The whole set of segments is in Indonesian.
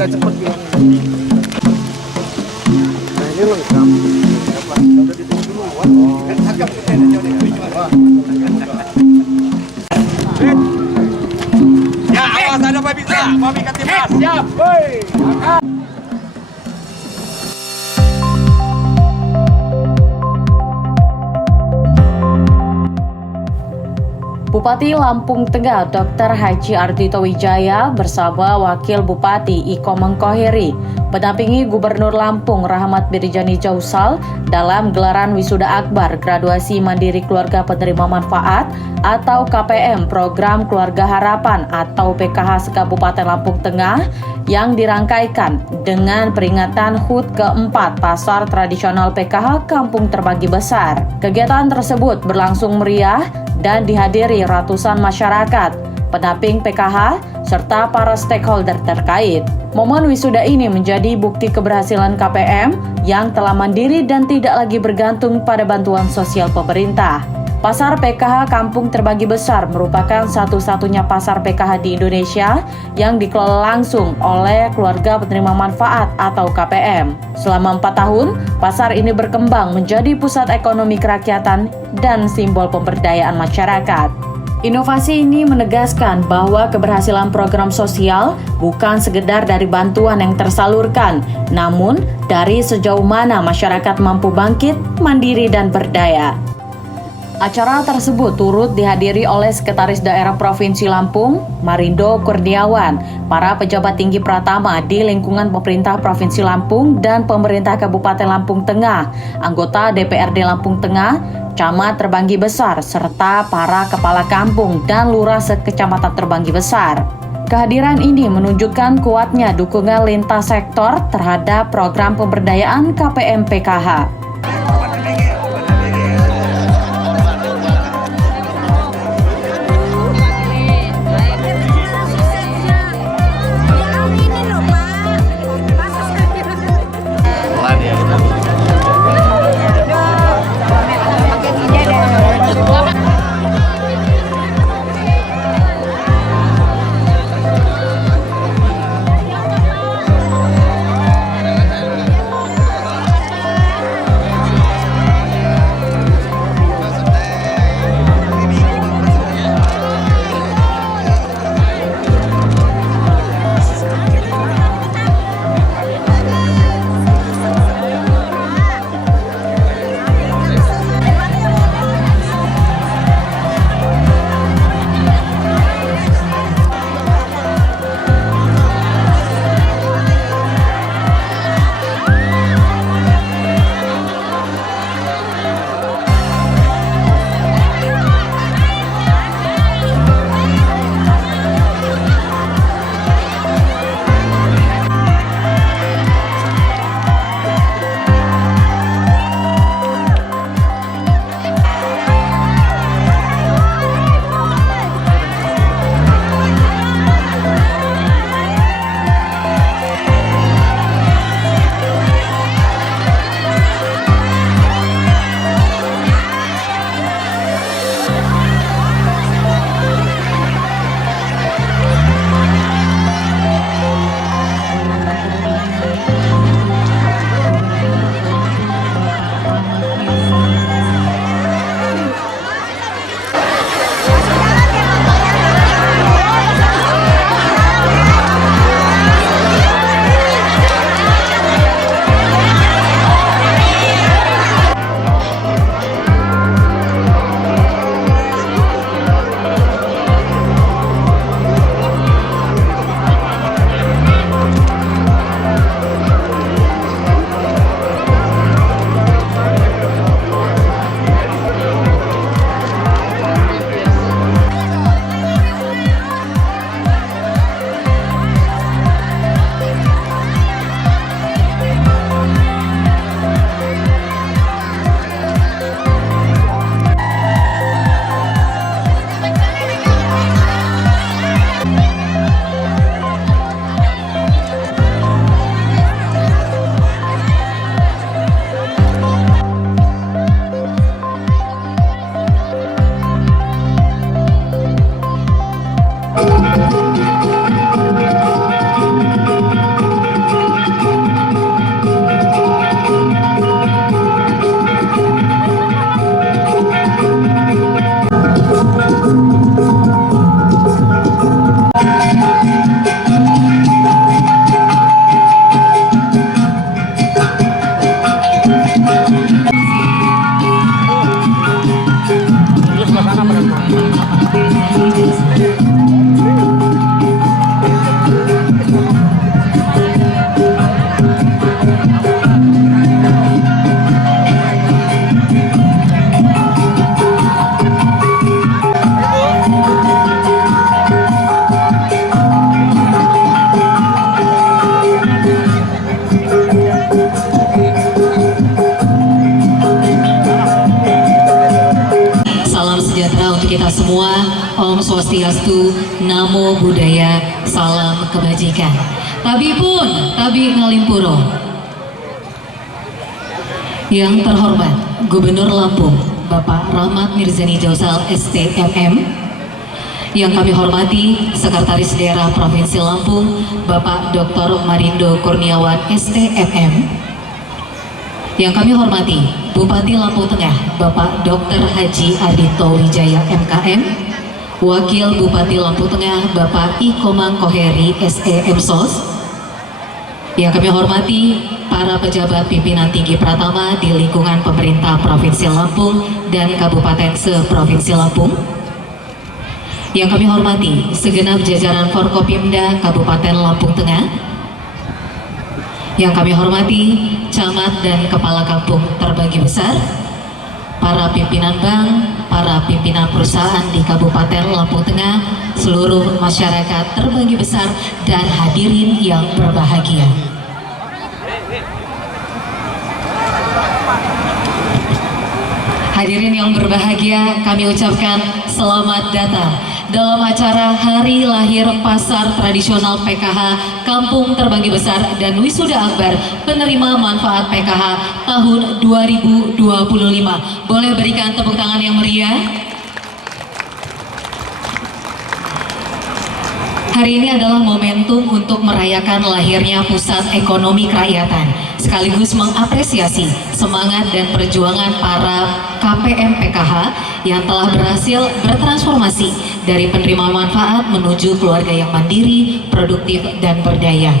agak cepet bilang. Nah ini lengkap. Udah ditutup dulu. Agak kita ini jadi ya, awas ada Pak bisa. Mami Katimas. Siap. Woi. Bupati Lampung Tengah Dr. Haji Ardhito Wijaya bersama Wakil Bupati Iko Mengkohiri mendampingi Gubernur Lampung Rahmat Birijani Jausal dalam gelaran Wisuda Akbar Graduasi Mandiri Keluarga Penerima Manfaat atau KPM Program Keluarga Harapan atau PKH Kabupaten Lampung Tengah yang dirangkaikan dengan peringatan HUT keempat Pasar Tradisional PKH Kampung Terbagi Besar. Kegiatan tersebut berlangsung meriah dan dihadiri ratusan masyarakat, pendamping PKH, serta para stakeholder terkait. Momen wisuda ini menjadi bukti keberhasilan KPM yang telah mandiri dan tidak lagi bergantung pada bantuan sosial pemerintah. Pasar PKH Kampung Terbagi Besar merupakan satu-satunya pasar PKH di Indonesia yang dikelola langsung oleh keluarga penerima manfaat atau KPM. Selama 4 tahun, pasar ini berkembang menjadi pusat ekonomi kerakyatan dan simbol pemberdayaan masyarakat. Inovasi ini menegaskan bahwa keberhasilan program sosial bukan sekedar dari bantuan yang tersalurkan, namun dari sejauh mana masyarakat mampu bangkit, mandiri, dan berdaya. Acara tersebut turut dihadiri oleh Sekretaris Daerah Provinsi Lampung, Marindo Kurniawan, para pejabat tinggi pratama di lingkungan pemerintah Provinsi Lampung dan pemerintah Kabupaten Lampung Tengah, anggota DPRD Lampung Tengah, Camat Terbanggi Besar, serta para kepala kampung dan lurah sekecamatan Terbanggi Besar. Kehadiran ini menunjukkan kuatnya dukungan lintas sektor terhadap program pemberdayaan KPM PKH. Om Swastiastu, Namo Buddhaya, Salam Kebajikan. Tabi Ngalimpuro. Yang terhormat Gubernur Lampung, Bapak Rahmat Mirzani Jausal STMM. Yang kami hormati Sekretaris Daerah Provinsi Lampung, Bapak Dr. Marindo Kurniawan STMM. Yang kami hormati Bupati Lampung Tengah, Bapak Dr. Haji Ardhito Wijaya MKM, Wakil Bupati Lampung Tengah, Bapak Ikomang Koheri SEMSOS. Yang kami hormati para pejabat pimpinan tinggi Pratama di lingkungan pemerintah Provinsi Lampung dan Kabupaten se-Provinsi Lampung. Yang kami hormati segenap jajaran Forkopimda Kabupaten Lampung Tengah. Yang kami hormati camat dan kepala kampung terbagi besar, para pimpinan bank, para pimpinan perusahaan di Kabupaten Lampung Tengah, seluruh masyarakat terbagi besar, dan hadirin yang berbahagia. Hadirin yang berbahagia, kami ucapkan selamat datang dalam acara Hari Lahir Pasar Tradisional PKH Kampung Terbagi Besar dan Wisuda Akbar penerima manfaat PKH tahun 2025. Boleh berikan tepuk tangan yang meriah. Hari ini adalah momentum untuk merayakan lahirnya Pusat Ekonomi Kerakyatan, sekaligus mengapresiasi semangat dan perjuangan para KPM PKH yang telah berhasil bertransformasi dari penerima manfaat menuju keluarga yang mandiri, produktif, dan berdaya.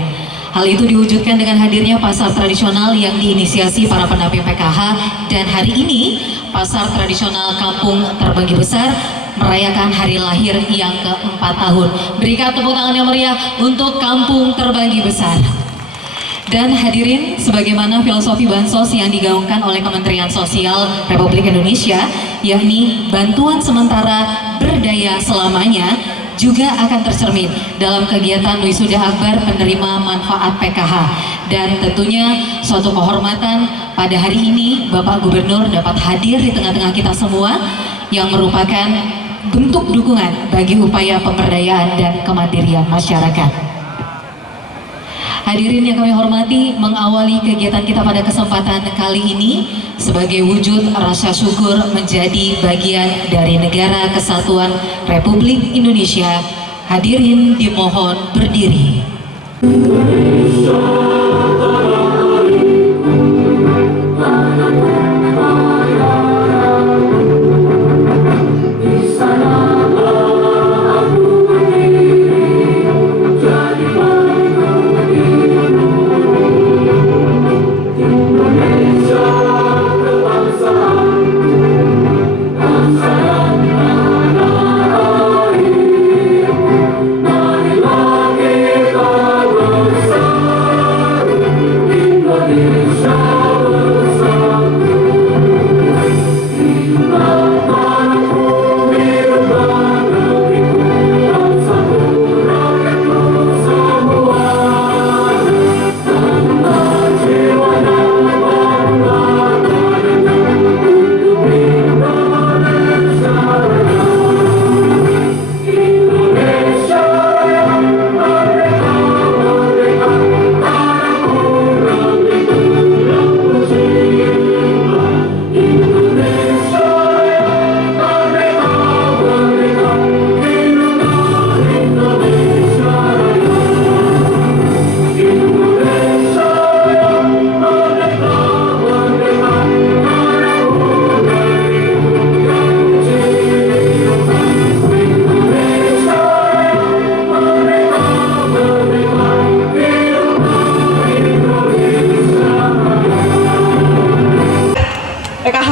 Hal itu diwujudkan dengan hadirnya pasar tradisional yang diinisiasi para pendamping PKH, dan hari ini Pasar Tradisional Kampung Terbagi Besar merayakan hari lahir yang ke-4 tahun. Berikan tepuk tangan yang meriah untuk Kampung Terbagi Besar. Dan hadirin, sebagaimana filosofi bansos yang digaungkan oleh Kementerian Sosial Republik Indonesia, yakni bantuan sementara berdaya selamanya, juga akan tercermin dalam kegiatan Wisuda Akbar penerima manfaat PKH. Dan tentunya suatu kehormatan pada hari ini Bapak Gubernur dapat hadir di tengah-tengah kita semua, yang merupakan bentuk dukungan bagi upaya pemberdayaan dan kemandirian masyarakat. Hadirin yang kami hormati, mengawali kegiatan kita pada kesempatan kali ini sebagai wujud rasa syukur menjadi bagian dari Negara Kesatuan Republik Indonesia, hadirin dimohon berdiri.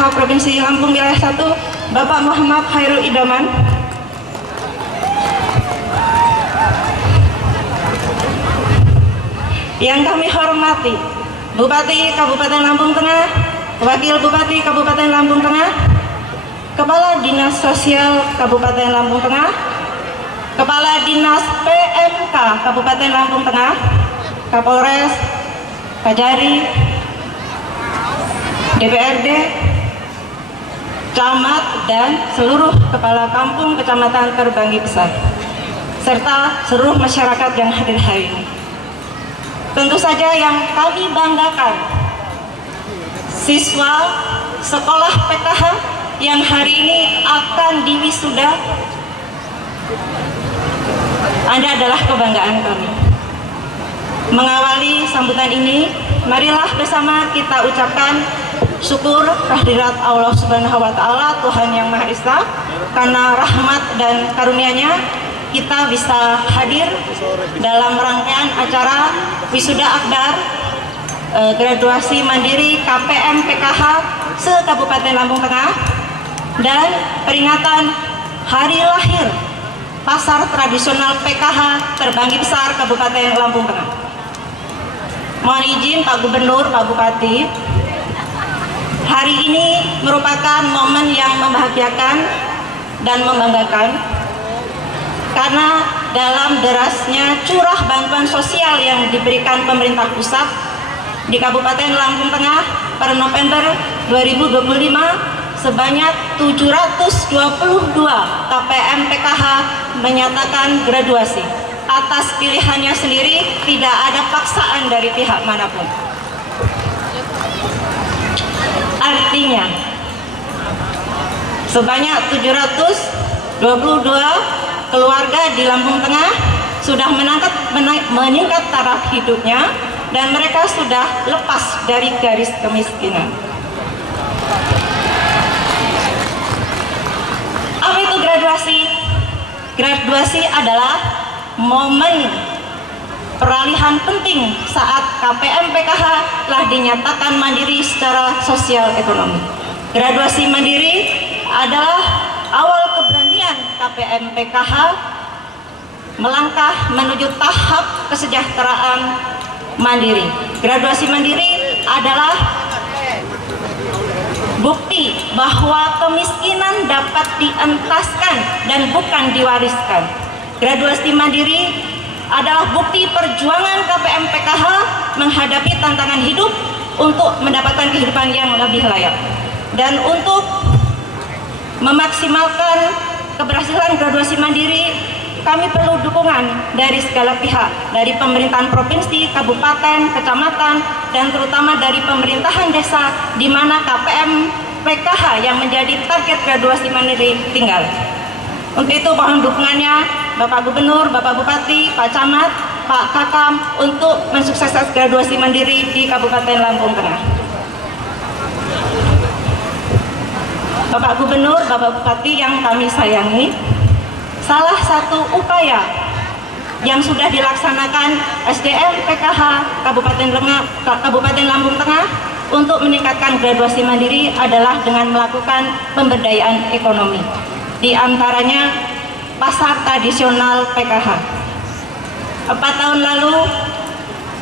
Provinsi Lampung Wilayah 1, Bapak Muhammad Khairul Idaman. Yang kami hormati Bupati Kabupaten Lampung Tengah, Wakil Bupati Kabupaten Lampung Tengah, Kepala Dinas Sosial Kabupaten Lampung Tengah, Kepala Dinas PMK Kabupaten Lampung Tengah, Kapolres, Kajari, DPRD, camat, dan seluruh kepala kampung kecamatan Terbanggi Besar, serta seluruh masyarakat yang hadir hari ini. Tentu saja yang kami banggakan, siswa sekolah PKH yang hari ini akan diwisuda, Anda adalah kebanggaan kami. Mengawali sambutan ini, marilah bersama kita ucapkan syukur kehadirat Allah Subhanahu wa Ta'ala, Tuhan Yang Maha Esa, karena rahmat dan karunia-Nya kita bisa hadir dalam rangkaian acara wisuda akbar graduasi mandiri KPM PKH se-Kabupaten Lampung Tengah dan peringatan hari lahir Pasar Tradisional PKH Terbanggi Besar Kabupaten Lampung Tengah. Mohon izin Pak Gubernur, Pak Bupati, hari ini merupakan momen yang membahagiakan dan membanggakan karena dalam derasnya curah bantuan sosial yang diberikan pemerintah pusat di Kabupaten Lampung Tengah pada November 2025 sebanyak 722 KPM PKH menyatakan graduasi atas pilihannya sendiri, tidak ada paksaan dari pihak manapun. Artinya sebanyak 722 keluarga di Lampung Tengah sudah meningkat taraf hidupnya dan mereka sudah lepas dari garis kemiskinan. Apa itu graduasi? Graduasi adalah momen peralihan penting saat KPM PKH telah dinyatakan mandiri secara sosial ekonomi. Graduasi mandiri adalah awal keberanian KPM PKH melangkah menuju tahap kesejahteraan mandiri. Graduasi mandiri adalah bukti bahwa kemiskinan dapat dientaskan dan bukan diwariskan. Graduasi mandiri adalah bukti perjuangan KPM PKH menghadapi tantangan hidup untuk mendapatkan kehidupan yang lebih layak. Dan untuk memaksimalkan keberhasilan graduasi mandiri, kami perlu dukungan dari segala pihak, dari pemerintahan provinsi, kabupaten, kecamatan, dan terutama dari pemerintahan desa di mana KPM PKH yang menjadi target graduasi mandiri tinggal. Untuk itu mohon dukungannya Bapak Gubernur, Bapak Bupati, Pak Camat, Pak Kakam untuk mensukseskan graduasi mandiri di Kabupaten Lampung Tengah. Bapak Gubernur, Bapak Bupati yang kami sayangi, salah satu upaya yang sudah dilaksanakan SDM PKH Kabupaten Lampung Tengah untuk meningkatkan graduasi mandiri adalah dengan melakukan pemberdayaan ekonomi. Di antaranya pasar tradisional PKH. 4 tahun lalu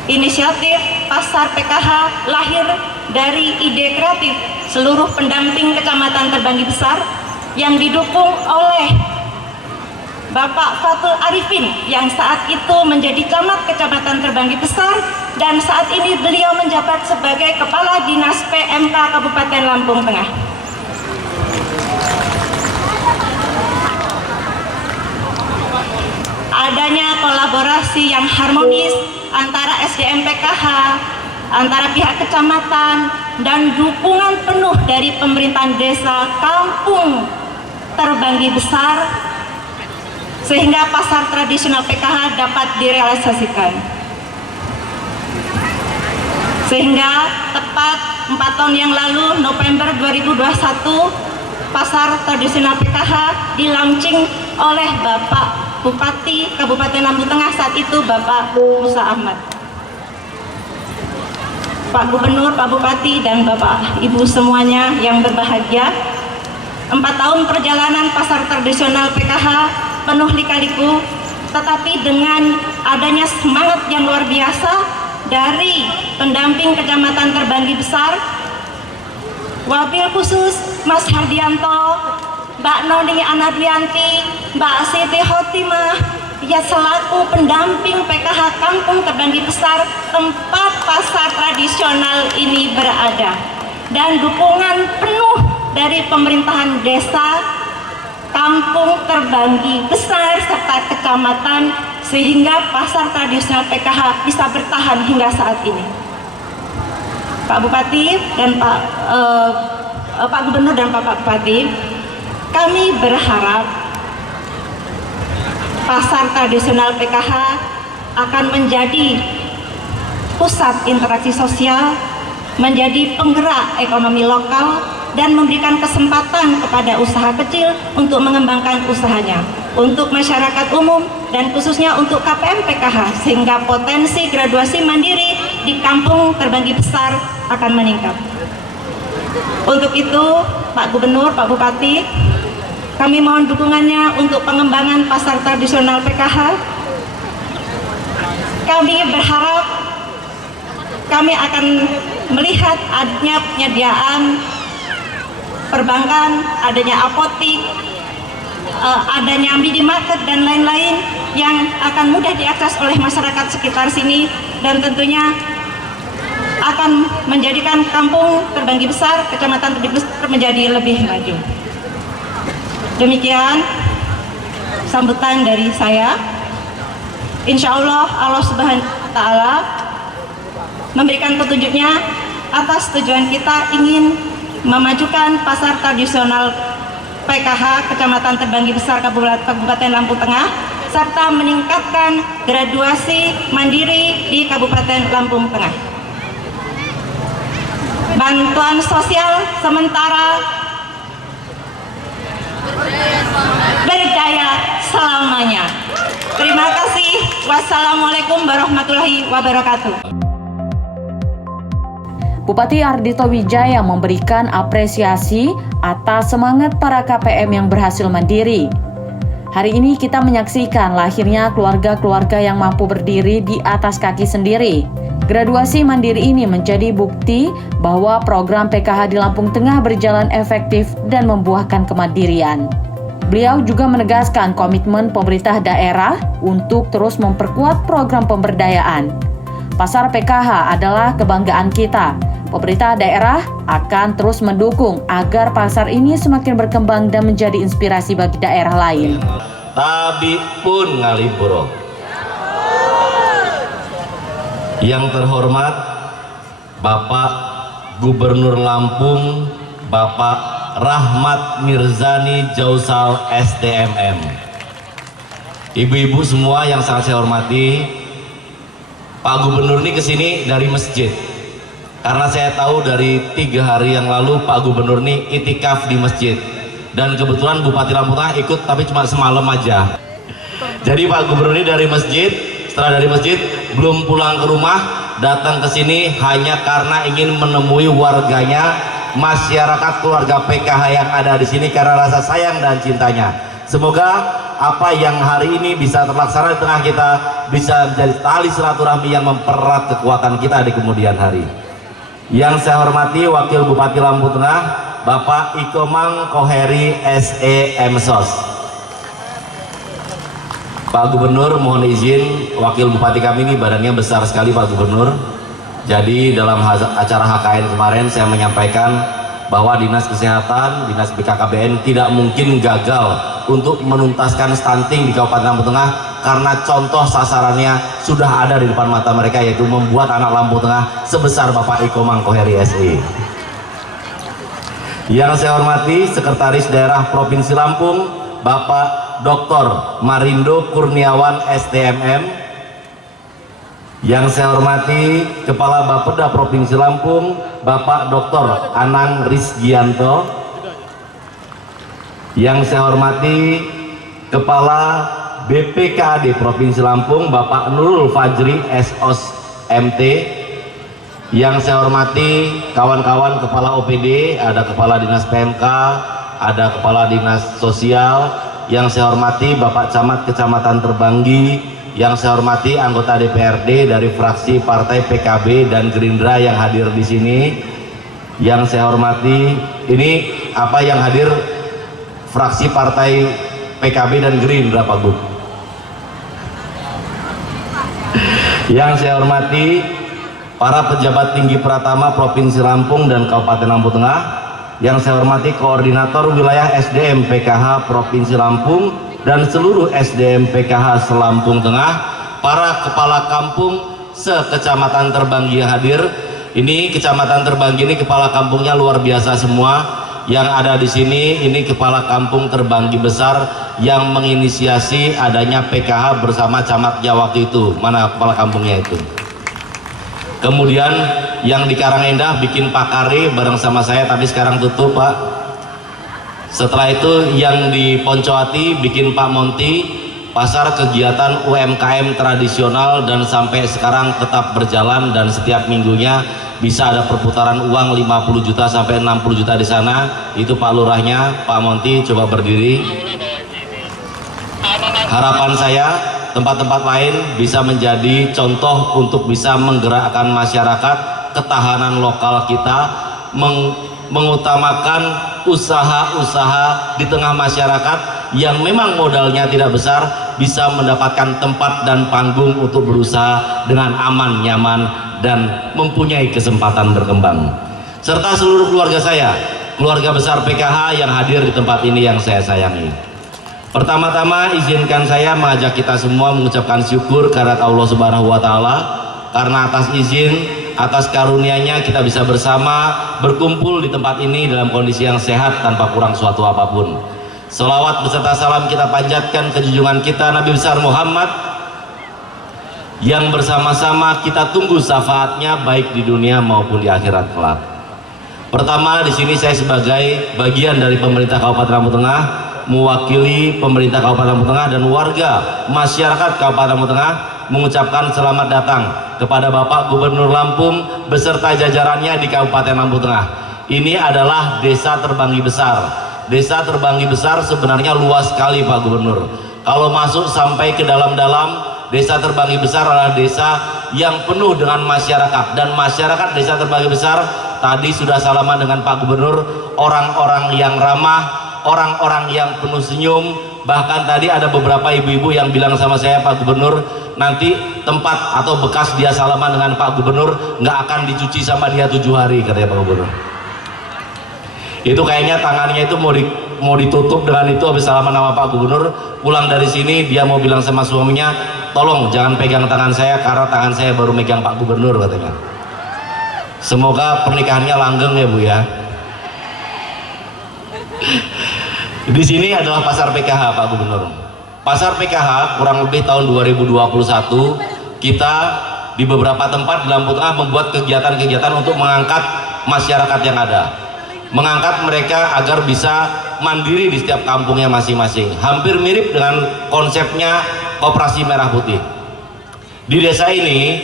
inisiatif pasar PKH lahir dari ide kreatif seluruh pendamping Kecamatan Terbanggi Besar yang didukung oleh Bapak Fatul Arifin yang saat itu menjadi camat Kecamatan Terbanggi Besar dan saat ini beliau menjabat sebagai Kepala Dinas PMK Kabupaten Lampung Tengah. Adanya kolaborasi yang harmonis antara SDM PKH, antara pihak kecamatan, dan dukungan penuh dari pemerintahan desa Kampung Terbanggi Besar, sehingga pasar tradisional PKH dapat direalisasikan. Sehingga tepat 4 tahun yang lalu, November 2021, pasar tradisional PKH di-launching oleh Bapak Bupati Kabupaten Lampung Tengah saat itu, Bapak Musa Ahmad. Pak Gubernur, Pak Bupati, dan Bapak Ibu semuanya yang berbahagia, 4 tahun perjalanan pasar tradisional PKH penuh lika-liku, tetapi dengan adanya semangat yang luar biasa dari pendamping Kecamatan Terbanggi Besar, wabil khusus Mas Hardianto, Mbak Noni Anadrianti, Mbak Siti Hotimah, ya selaku pendamping PKH Kampung Terbanggi Besar tempat pasar tradisional ini berada, dan dukungan penuh dari pemerintahan desa, kampung terbanggi besar, serta kecamatan, sehingga pasar tradisional PKH bisa bertahan hingga saat ini. Pak Bupati dan Pak Gubernur dan Pak Bupati, kami berharap pasar tradisional PKH akan menjadi pusat interaksi sosial, menjadi penggerak ekonomi lokal, dan memberikan kesempatan kepada usaha kecil untuk mengembangkan usahanya, untuk masyarakat umum, dan khususnya untuk KPM PKH, sehingga potensi graduasi mandiri di kampung terbanggi besar akan meningkat. Untuk itu, Pak Gubernur, Pak Bupati, kami mohon dukungannya untuk pengembangan pasar tradisional PKH. Kami berharap kami akan melihat adanya penyediaan perbankan, adanya apotik, adanya minimarket dan lain-lain yang akan mudah diakses oleh masyarakat sekitar sini, dan tentunya akan menjadikan kampung terbanggi besar, kecamatan terbanggi besar menjadi lebih maju. Demikian sambutan dari saya. Insya Allah Allah Subhanahu wa Ta'ala memberikan petunjuknya atas tujuan kita ingin memajukan pasar tradisional PKH Kecamatan Terbanggi Besar Kabupaten Lampung Tengah, serta meningkatkan graduasi mandiri di Kabupaten Lampung Tengah. Bantuan sosial sementara berdaya selamanya. Terima kasih. Wassalamualaikum warahmatullahi wabarakatuh. Bupati Ardhito Wijaya memberikan apresiasi atas semangat para KPM yang berhasil mandiri. Hari ini kita menyaksikan lahirnya keluarga-keluarga yang mampu berdiri di atas kaki sendiri. Graduasi mandiri ini menjadi bukti bahwa program PKH di Lampung Tengah berjalan efektif dan membuahkan kemandirian. Beliau juga menegaskan komitmen pemerintah daerah untuk terus memperkuat program pemberdayaan. Pasar PKH adalah kebanggaan kita. Pemerintah daerah akan terus mendukung agar pasar ini semakin berkembang dan menjadi inspirasi bagi daerah lain. Tabi pun ngalipuro. Yang terhormat Bapak Gubernur Lampung, Bapak Rahmat Mirzani Jausal STMM. Ibu-ibu semua yang sangat saya hormati, Pak Gubernur ini kesini dari masjid. Karena saya tahu dari 3 hari yang lalu Pak Gubernur ini itikaf di masjid. Dan kebetulan Bupati Lampung Tengah ikut, tapi cuma semalam aja. Jadi Pak Gubernur ini dari masjid, setelah dari masjid belum pulang ke rumah, datang ke sini hanya karena ingin menemui warganya, masyarakat keluarga PKH yang ada di sini, karena rasa sayang dan cintanya. Semoga apa yang hari ini bisa terlaksana di tengah kita bisa menjadi tali silaturahmi yang mempererat kekuatan kita di kemudian hari. Yang saya hormati Wakil Bupati Lampung Tengah, Bapak Ikomang Koheri SE MSOS. Pak Gubernur, mohon izin, Wakil Bupati kami ini badannya besar sekali Pak Gubernur. Jadi dalam acara HKN kemarin saya menyampaikan bahwa Dinas Kesehatan, Dinas BKKBN tidak mungkin gagal untuk menuntaskan stunting di Kabupaten Lampung Tengah, karena contoh sasarannya sudah ada di depan mata mereka, yaitu membuat anak Lampung Tengah sebesar Bapak Ikomang Koheri SE. Yang saya hormati Sekretaris Daerah Provinsi Lampung, Bapak Dr. Marindo Kurniawan STMM. Yang saya hormati Kepala Bapeda Provinsi Lampung, Bapak Dr. Anang Rizgianto. Yang saya hormati Kepala BPKAD Provinsi Lampung, Bapak Nurul Fajri SOS MT. Yang saya hormati kawan-kawan Kepala OPD, ada Kepala Dinas PMK, ada Kepala Dinas Sosial. Yang saya hormati Bapak Camat Kecamatan Terbanggi. Yang saya hormati anggota DPRD dari fraksi Partai PKB dan Gerindra yang hadir di sini. Yang saya hormati, ini apa yang hadir fraksi Partai PKB dan Gerindra, Pak Gub. Yang saya hormati para pejabat tinggi Pratama Provinsi Lampung dan Kabupaten Lampung Tengah, yang saya hormati Koordinator Wilayah SDM PKH Provinsi Lampung dan seluruh SDM PKH Selampung Tengah, para kepala kampung se-Kecamatan Terbanggi hadir. Ini Kecamatan Terbanggi ini kepala kampungnya luar biasa semua. Yang ada di sini ini kepala kampung Terbanggi besar yang menginisiasi adanya PKH bersama camatnya waktu itu. Mana kepala kampungnya itu? Kemudian yang di Karangendah bikin Pakare bareng sama saya, tapi sekarang tutup, Pak. Setelah itu yang di Poncoati bikin Pak Monti, pasar kegiatan UMKM tradisional, dan sampai sekarang tetap berjalan dan setiap minggunya bisa ada perputaran uang 50 juta sampai 60 juta di sana. Itu Pak Lurahnya, Pak Monti, coba berdiri. Harapan saya tempat-tempat lain bisa menjadi contoh untuk bisa menggerakkan masyarakat, ketahanan lokal kita, mengutamakan usaha-usaha di tengah masyarakat yang memang modalnya tidak besar, bisa mendapatkan tempat dan panggung untuk berusaha dengan aman, nyaman, dan mempunyai kesempatan berkembang. Serta seluruh keluarga saya, keluarga besar PKH yang hadir di tempat ini yang saya sayangi. Pertama-tama izinkan saya mengajak kita semua mengucapkan syukur kehadirat Allah Subhanahu wa Ta'ala, karena atas izin, atas karunia-Nya kita bisa bersama berkumpul di tempat ini dalam kondisi yang sehat tanpa kurang suatu apapun. Selawat beserta salam kita panjatkan ke junjungan kita Nabi besar Muhammad, yang bersama-sama kita tunggu syafaatnya baik di dunia maupun di akhirat kelak. Pertama, di sini saya sebagai bagian dari pemerintah Kabupaten Lampung Tengah, mewakili pemerintah Kabupaten Lampung Tengah dan warga masyarakat Kabupaten Lampung Tengah mengucapkan selamat datang kepada Bapak Gubernur Lampung beserta jajarannya di Kabupaten Lampung Tengah. Ini adalah Desa Terbanggi Besar. Desa Terbanggi Besar sebenarnya luas sekali, Pak Gubernur. Kalau masuk sampai ke dalam-dalam, Desa Terbanggi Besar adalah desa yang penuh dengan masyarakat, dan masyarakat Desa Terbanggi Besar tadi sudah salaman dengan Pak Gubernur, orang-orang yang ramah, orang-orang yang penuh senyum. Bahkan tadi ada beberapa ibu-ibu yang bilang sama saya, Pak Gubernur, nanti tempat atau bekas dia salaman dengan Pak Gubernur nggak akan dicuci sama dia 7 hari, katanya Pak Gubernur. Itu kayaknya tangannya itu mau ditutup dengan itu habis salaman sama Pak Gubernur. Pulang dari sini dia mau bilang sama suaminya, tolong jangan pegang tangan saya karena tangan saya baru megang Pak Gubernur, katanya. Semoga pernikahannya langgeng ya Bu ya. Di sini adalah pasar PKH, Pak Gubernur. Pasar PKH kurang lebih tahun 2021 kita di beberapa tempat di Lampung Tengah membuat kegiatan-kegiatan untuk mengangkat masyarakat yang ada, mengangkat mereka agar bisa mandiri di setiap kampungnya masing-masing. Hampir mirip dengan konsepnya Koperasi Merah Putih. Di desa ini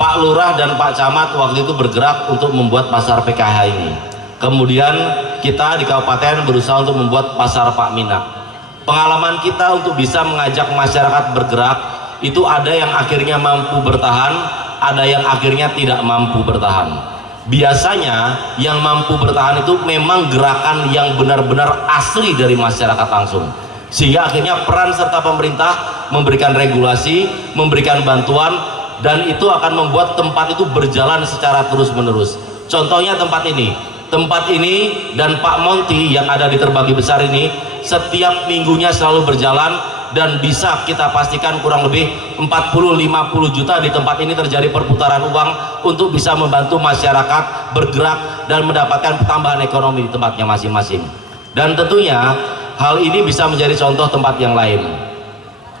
Pak Lurah dan Pak Camat waktu itu bergerak untuk membuat pasar PKH ini. Kemudian kita di kabupaten berusaha untuk membuat pasar Pak Mina. Pengalaman kita untuk bisa mengajak masyarakat bergerak itu ada yang akhirnya mampu bertahan, ada yang akhirnya tidak mampu bertahan. Biasanya yang mampu bertahan itu memang gerakan yang benar-benar asli dari masyarakat langsung, sehingga akhirnya peran serta pemerintah memberikan regulasi, memberikan bantuan, dan itu akan membuat tempat itu berjalan secara terus-menerus. Contohnya tempat ini dan Pak Monti yang ada di Terbanggi Besar ini setiap minggunya selalu berjalan, dan bisa kita pastikan kurang lebih 40-50 juta di tempat ini terjadi perputaran uang untuk bisa membantu masyarakat bergerak dan mendapatkan tambahan ekonomi di tempatnya masing-masing. Dan tentunya hal ini bisa menjadi contoh tempat yang lain.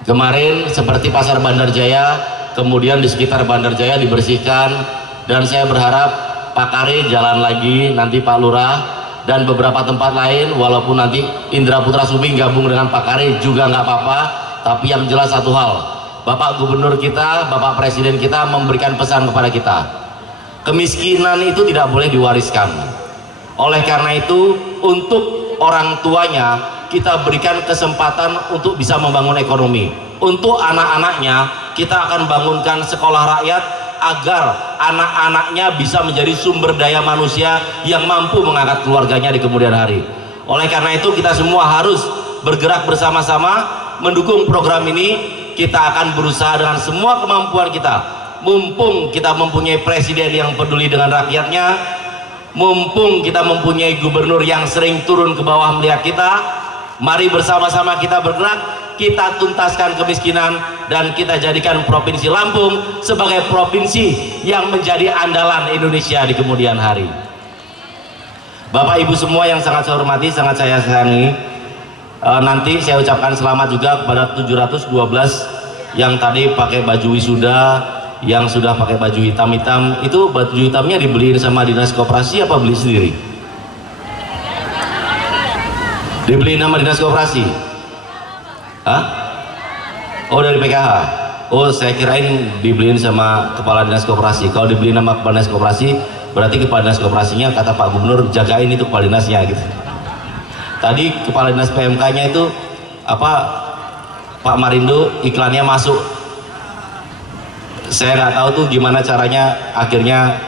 Kemarin seperti Pasar Bandar Jaya, kemudian di sekitar Bandar Jaya dibersihkan, dan saya berharap Pak Kare jalan lagi, nanti Pak Lurah dan beberapa tempat lain, walaupun nanti Indra Putra Suming gabung dengan Pak Kare juga nggak apa-apa. Tapi yang jelas satu hal, Bapak Gubernur kita, Bapak Presiden kita memberikan pesan kepada kita, kemiskinan itu tidak boleh diwariskan. Oleh karena itu, untuk orang tuanya kita berikan kesempatan untuk bisa membangun ekonomi. Untuk anak-anaknya kita akan bangunkan sekolah rakyat agar anak-anaknya bisa menjadi sumber daya manusia yang mampu mengangkat keluarganya di kemudian hari. Oleh karena itu kita semua harus bergerak bersama-sama mendukung program ini. Kita akan berusaha dengan semua kemampuan kita, mumpung kita mempunyai presiden yang peduli dengan rakyatnya, mumpung kita mempunyai gubernur yang sering turun ke bawah melihat kita, mari bersama-sama kita bergerak, kita tuntaskan kemiskinan, dan kita jadikan Provinsi Lampung sebagai provinsi yang menjadi andalan Indonesia di kemudian hari. Bapak Ibu semua yang sangat saya hormati, sangat saya sayangi, nanti saya ucapkan selamat juga kepada 712 yang tadi pakai baju wisuda, yang sudah pakai baju hitam-hitam. Itu baju hitamnya dibeliin sama dinas koperasi apa beli sendiri? Dibeliin sama dinas koperasi? Hah? Oh, dari PKH. Oh, saya kirain dibeliin sama kepala dinas koperasi. Kalau dibeliin sama kepala dinas koperasi, berarti kepala dinas koperasinya kata Pak Gubernur jagain itu kepala dinasnya gitu. Tadi kepala dinas PMK-nya itu apa, Pak Marindo, iklannya masuk. Saya nggak tahu tuh gimana caranya akhirnya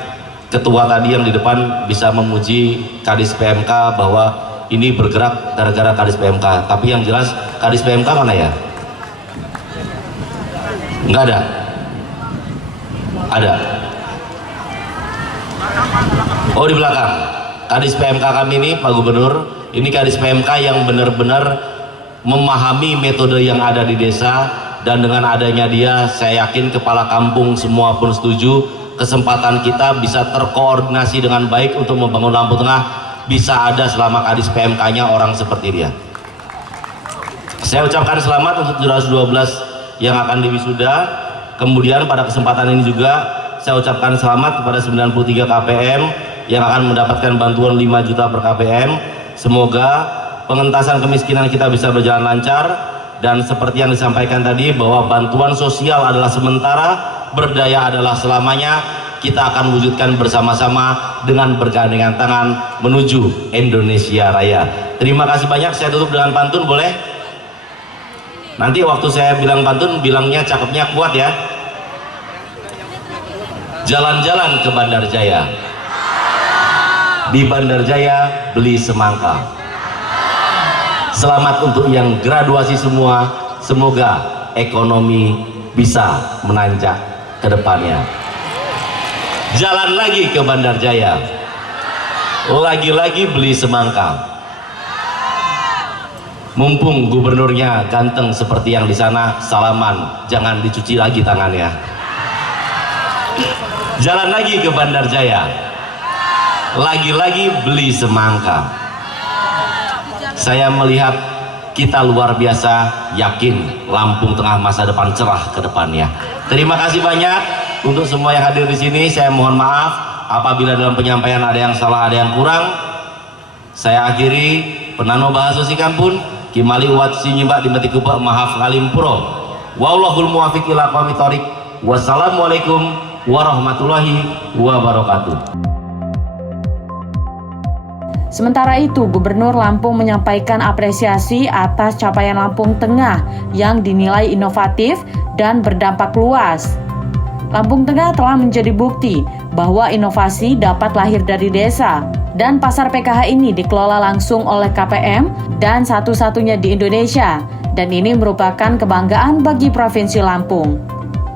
ketua tadi yang di depan bisa memuji Kadis PMK bahwa ini bergerak gara-gara Kadis PMK. Tapi yang jelas Kadis PMK mana ya? Nggak ada. Ada. Oh, di belakang. Kadis PMK kami ini, Pak Gubernur, ini Kadis PMK yang benar-benar memahami metode yang ada di desa, dan dengan adanya dia, saya yakin kepala kampung semua pun setuju kesempatan kita bisa terkoordinasi dengan baik untuk membangun Lampung Tengah bisa ada selama Kadis PMK-nya orang seperti dia. Saya ucapkan selamat untuk 712 yang akan diwisuda. Kemudian pada kesempatan ini juga saya ucapkan selamat kepada 93 KPM yang akan mendapatkan bantuan 5 juta per KPM. Semoga pengentasan kemiskinan kita bisa berjalan lancar, dan seperti yang disampaikan tadi bahwa bantuan sosial adalah sementara, berdaya adalah selamanya. Kita akan wujudkan bersama-sama dengan bergandengan tangan menuju Indonesia Raya. Terima kasih banyak. Saya tutup dengan pantun, boleh? Nanti waktu saya bilang pantun, bilangnya cakepnya kuat ya. Jalan-jalan ke Bandar Jaya, di Bandar Jaya beli semangka. Selamat untuk yang graduasi semua, semoga ekonomi bisa menanjak ke depannya. Jalan lagi ke Bandar Jaya, lagi-lagi beli semangka. Mumpung gubernurnya ganteng seperti yang di sana, salaman, jangan dicuci lagi tangannya. Jalan lagi ke Bandar Jaya, lagi-lagi beli semangka. Saya melihat kita luar biasa yakin Lampung Tengah masa depan cerah ke depannya. Terima kasih banyak untuk semua yang hadir di sini. Saya mohon maaf apabila dalam penyampaian ada yang salah, ada yang kurang. Saya akhiri penano bahasa sikampun kimali uwat sinyibak dimati kubak maaf ngalimpuro. Wallahul muwafiq ila aqwamit thoriq. Wassalamualaikum warahmatullahi wabarakatuh. Sementara itu, Gubernur Lampung menyampaikan apresiasi atas capaian Lampung Tengah yang dinilai inovatif dan berdampak luas. Lampung Tengah telah menjadi bukti bahwa inovasi dapat lahir dari desa, dan pasar PKH ini dikelola langsung oleh KPM dan satu-satunya di Indonesia, dan ini merupakan kebanggaan bagi Provinsi Lampung.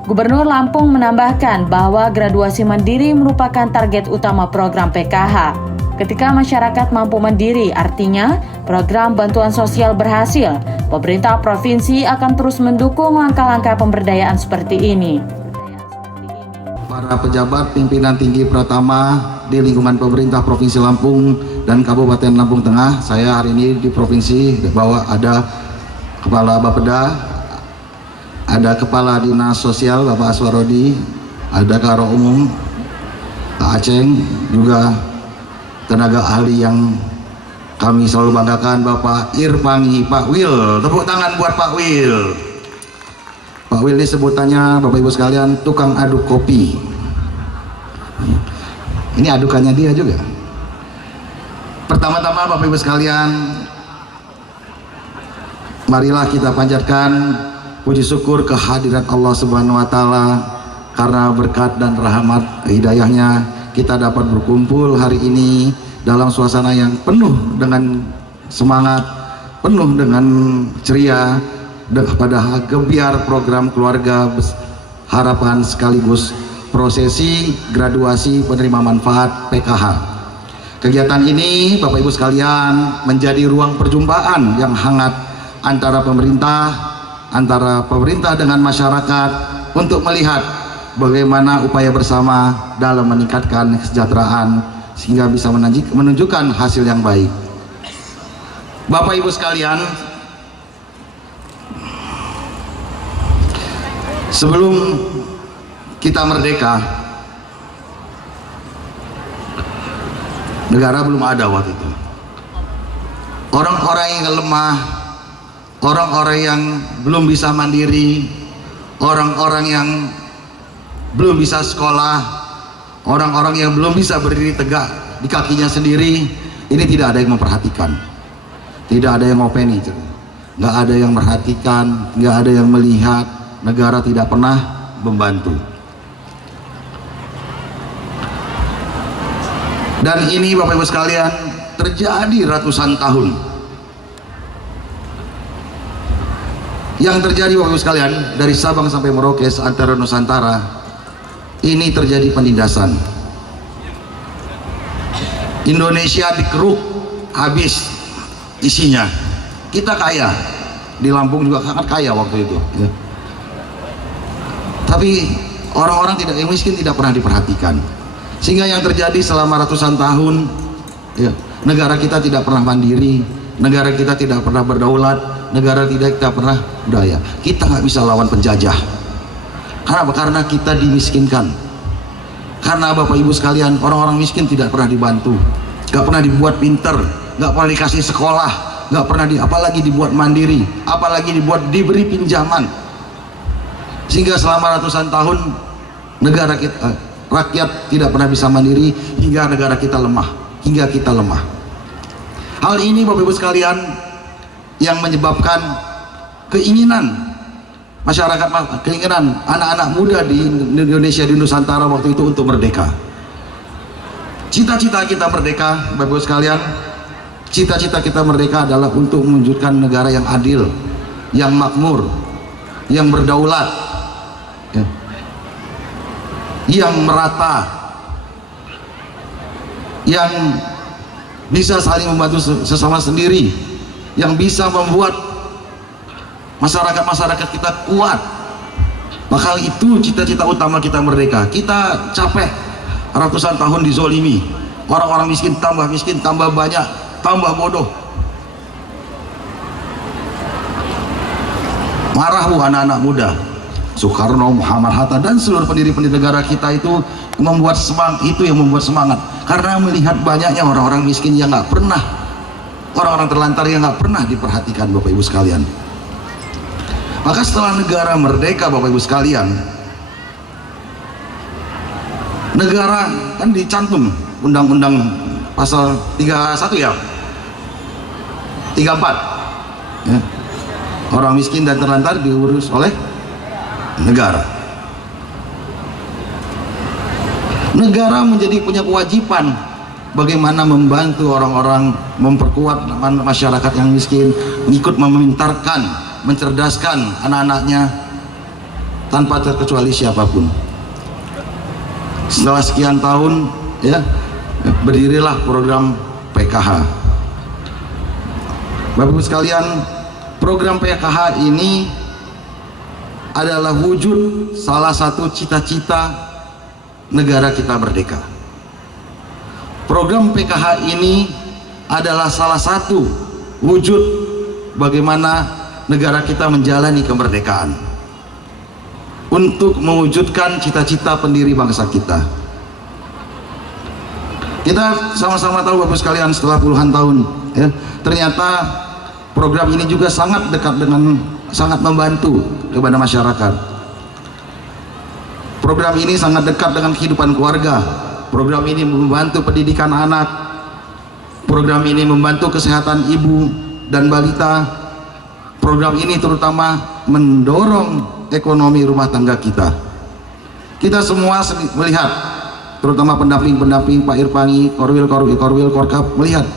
Gubernur Lampung menambahkan bahwa graduasi mandiri merupakan target utama program PKH. Ketika masyarakat mampu mandiri, artinya program bantuan sosial berhasil, pemerintah provinsi akan terus mendukung langkah-langkah pemberdayaan seperti ini. Para pejabat pimpinan tinggi Pratama di lingkungan pemerintah Provinsi Lampung dan Kabupaten Lampung Tengah, saya hari ini di provinsi bahwa ada Kepala Bapeda, ada Kepala Dinas Sosial Bapak Aswarodi, ada Karo Umum Pak Aceng, juga tenaga ahli yang kami selalu banggakan Bapak Irpangi, Pak Wil. Tepuk tangan buat Pak Wil. Pak Wil ini sebutannya Bapak Ibu sekalian tukang aduk kopi. Ini adukannya dia juga. Pertama-tama Bapak Ibu sekalian, marilah kita panjatkan puji syukur kehadirat Allah Subhanahu wa taala, karena berkat dan rahmat hidayahnya kita dapat berkumpul hari ini dalam suasana yang penuh dengan semangat, penuh dengan ceria, pada gebiar program keluarga harapan sekaligus prosesi graduasi penerima manfaat PKH. Kegiatan ini Bapak Ibu sekalian menjadi ruang perjumpaan yang hangat antara pemerintah dengan masyarakat untuk melihat bagaimana upaya bersama dalam meningkatkan kesejahteraan sehingga bisa menunjukkan hasil yang baik. Bapak Ibu sekalian, sebelum kita merdeka, negara belum ada waktu itu. Orang-orang yang lemah, orang-orang yang belum bisa mandiri, orang-orang yang belum bisa sekolah, orang-orang yang belum bisa berdiri tegak di kakinya sendiri, ini tidak ada yang memperhatikan, tidak ada yang ngopeni, nggak ada yang memperhatikan, nggak ada yang melihat. Negara tidak pernah membantu. Dan ini Bapak Ibu sekalian terjadi ratusan tahun. Yang terjadi Bapak Ibu sekalian dari Sabang sampai Merauke antara Nusantara, ini terjadi penindasan. Indonesia dikeruk habis isinya. Kita kaya, di Lampung juga sangat kaya waktu itu, ya. Tapi orang-orang yang miskin tidak pernah diperhatikan, sehingga yang terjadi selama ratusan tahun, ya, negara kita tidak pernah mandiri, negara kita tidak pernah berdaulat, negara kita pernah berdaya. Kita nggak bisa lawan penjajah. Karena apa? Karena kita dimiskinkan. Karena Bapak Ibu sekalian, orang-orang miskin tidak pernah dibantu, nggak pernah dibuat pinter, nggak pernah dikasih sekolah, nggak pernah apalagi dibuat mandiri, apalagi diberi pinjaman. Sehingga selama ratusan tahun negara kita, rakyat tidak pernah bisa mandiri, hingga negara kita lemah, hingga kita lemah. Hal ini Bapak Ibu sekalian yang menyebabkan keinginan masyarakat, keinginan anak-anak muda di Indonesia, di Nusantara waktu itu untuk merdeka. Cita-cita kita merdeka, Bapak Ibu sekalian, cita-cita kita merdeka adalah untuk mewujudkan negara yang adil, yang makmur, yang berdaulat, ya, yang merata, yang bisa saling membantu sesama sendiri, yang bisa membuat masyarakat kita kuat. Maka itu cita-cita utama kita merdeka. Kita capek ratusan tahun dizolimi, orang-orang miskin, tambah banyak, tambah bodoh. Marah bu anak-anak muda, Soekarno, Muhammad Hatta dan seluruh pendiri-pendiri negara kita itu membuat semangat, karena melihat banyaknya orang-orang miskin yang nggak pernah, orang-orang terlantar yang nggak pernah diperhatikan Bapak Ibu sekalian. Maka setelah negara merdeka Bapak Ibu sekalian, negara kan dicantum undang-undang pasal 31 ya, 34 ya. Orang miskin dan terlantar diurus oleh negara. Negara menjadi punya kewajiban bagaimana membantu orang-orang, memperkuat masyarakat yang miskin, ikut memintarkan, mencerdaskan anak-anaknya tanpa terkecuali siapapun. Setelah sekian tahun, ya, berdirilah program PKH. Bapak Ibu sekalian, program PKH ini adalah wujud salah satu cita-cita negara kita merdeka. Program PKH ini adalah salah satu wujud bagaimana negara kita menjalani kemerdekaan untuk mewujudkan cita-cita pendiri bangsa kita. Kita sama-sama tahu Bapak sekalian, setelah puluhan tahun, ya, ternyata program ini juga sangat membantu kepada masyarakat. Program ini sangat dekat dengan kehidupan keluarga. Program ini membantu pendidikan anak. Program ini membantu kesehatan ibu dan balita. Program ini terutama mendorong ekonomi rumah tangga kita. Kita semua melihat, terutama pendamping-pendamping Pak Irpani, Korwil, Korkap, melihat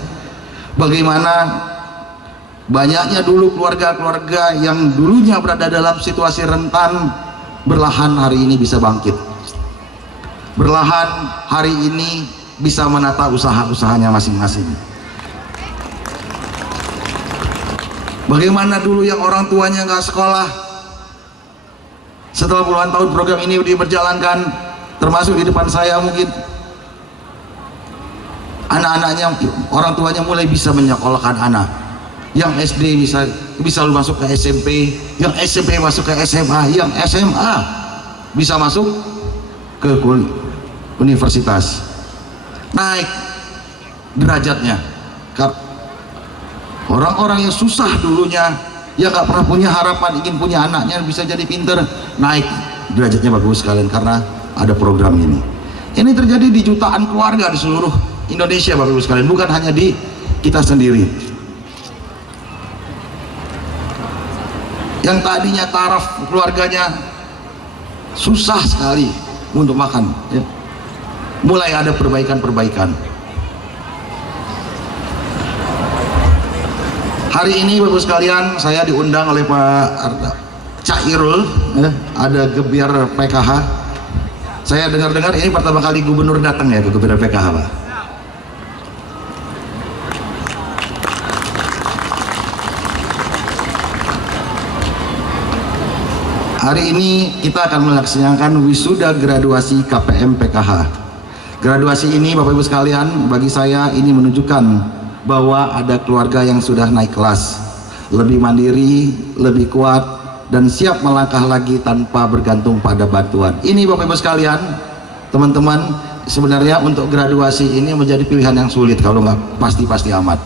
bagaimana banyaknya dulu keluarga-keluarga yang dulunya berada dalam situasi rentan, berlahan hari ini bisa bangkit. Berlahan hari ini bisa menata usaha-usahanya masing-masing. Bagaimana dulu yang orang tuanya nggak sekolah, setelah puluhan tahun program ini diberjalankan, termasuk di depan saya mungkin anak-anaknya, orang tuanya mulai bisa menyekolahkan anak. Yang SD bisa masuk ke SMP, yang SMP masuk ke SMA, yang SMA bisa masuk ke universitas. Naik derajatnya. Orang-orang yang susah dulunya, yang gak pernah punya harapan ingin punya anaknya bisa jadi pinter, naik derajatnya bagus sekalian karena ada program ini. Ini terjadi di jutaan keluarga di seluruh Indonesia Bapak Ibu sekalian, bukan hanya di kita sendiri. Yang tadinya taraf keluarganya susah sekali untuk makan, ya, mulai ada perbaikan-perbaikan. Hari ini Bapak sekalian, saya diundang oleh Pak Cairul, ya, ada gebiar PKH. Saya dengar-dengar ini pertama kali gubernur datang ya ke gebiar PKH, Pak. Hari ini kita akan melaksanakan wisuda graduasi KPM PKH. Graduasi ini Bapak Ibu sekalian, bagi saya ini menunjukkan bahwa ada keluarga yang sudah naik kelas, lebih mandiri, lebih kuat, dan siap melangkah lagi tanpa bergantung pada bantuan. Ini Bapak Ibu sekalian, teman-teman, sebenarnya untuk graduasi ini menjadi pilihan yang sulit kalau nggak pasti-pasti amat.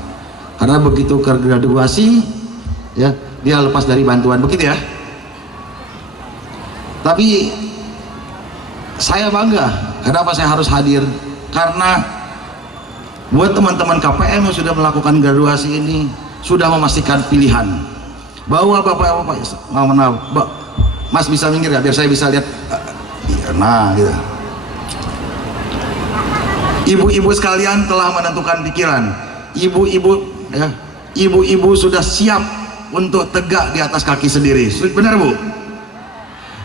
Karena begitu ke graduasi, ya dia lepas dari bantuan, begitu ya. Tapi saya bangga, kenapa saya harus hadir? Karena buat teman-teman KPM yang sudah melakukan graduasi ini sudah memastikan pilihan bahwa Bapak Mas bisa minggir ya biar saya bisa lihat. Nah gitu. Ibu-ibu sekalian telah menentukan pikiran. Ibu-ibu sudah siap untuk tegak di atas kaki sendiri. Benar Bu?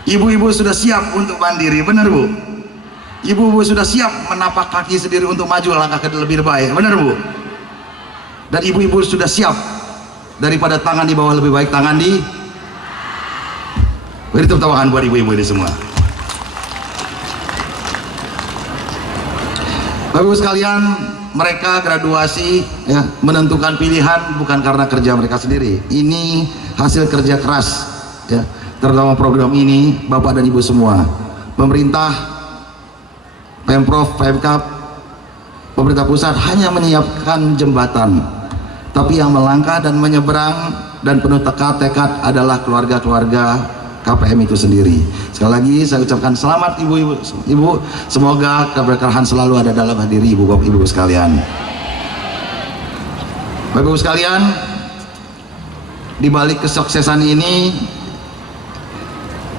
Ibu-ibu sudah siap untuk mandiri, benar Bu? Ibu-ibu sudah siap menapak kaki sendiri untuk maju langkah ke lebih baik, benar Bu? Dan ibu-ibu sudah siap daripada tangan di bawah lebih baik tangan di. Beri tepuk tangan buat ibu-ibu ini semua. Bapak Ibu sekalian, mereka graduasi ya, menentukan pilihan bukan karena kerja mereka sendiri. Ini hasil kerja keras ya. Terutama program ini Bapak dan Ibu semua, pemerintah, Pemprov, Pemkab, pemerintah pusat hanya menyiapkan jembatan, tapi yang melangkah dan menyeberang dan penuh tekad adalah keluarga-keluarga KPM itu sendiri. Sekali lagi saya ucapkan selamat ibu-ibu, semoga keberkahan selalu ada dalam diri ibu bapak ibu sekalian. Bapak ibu sekalian, di balik kesuksesan ini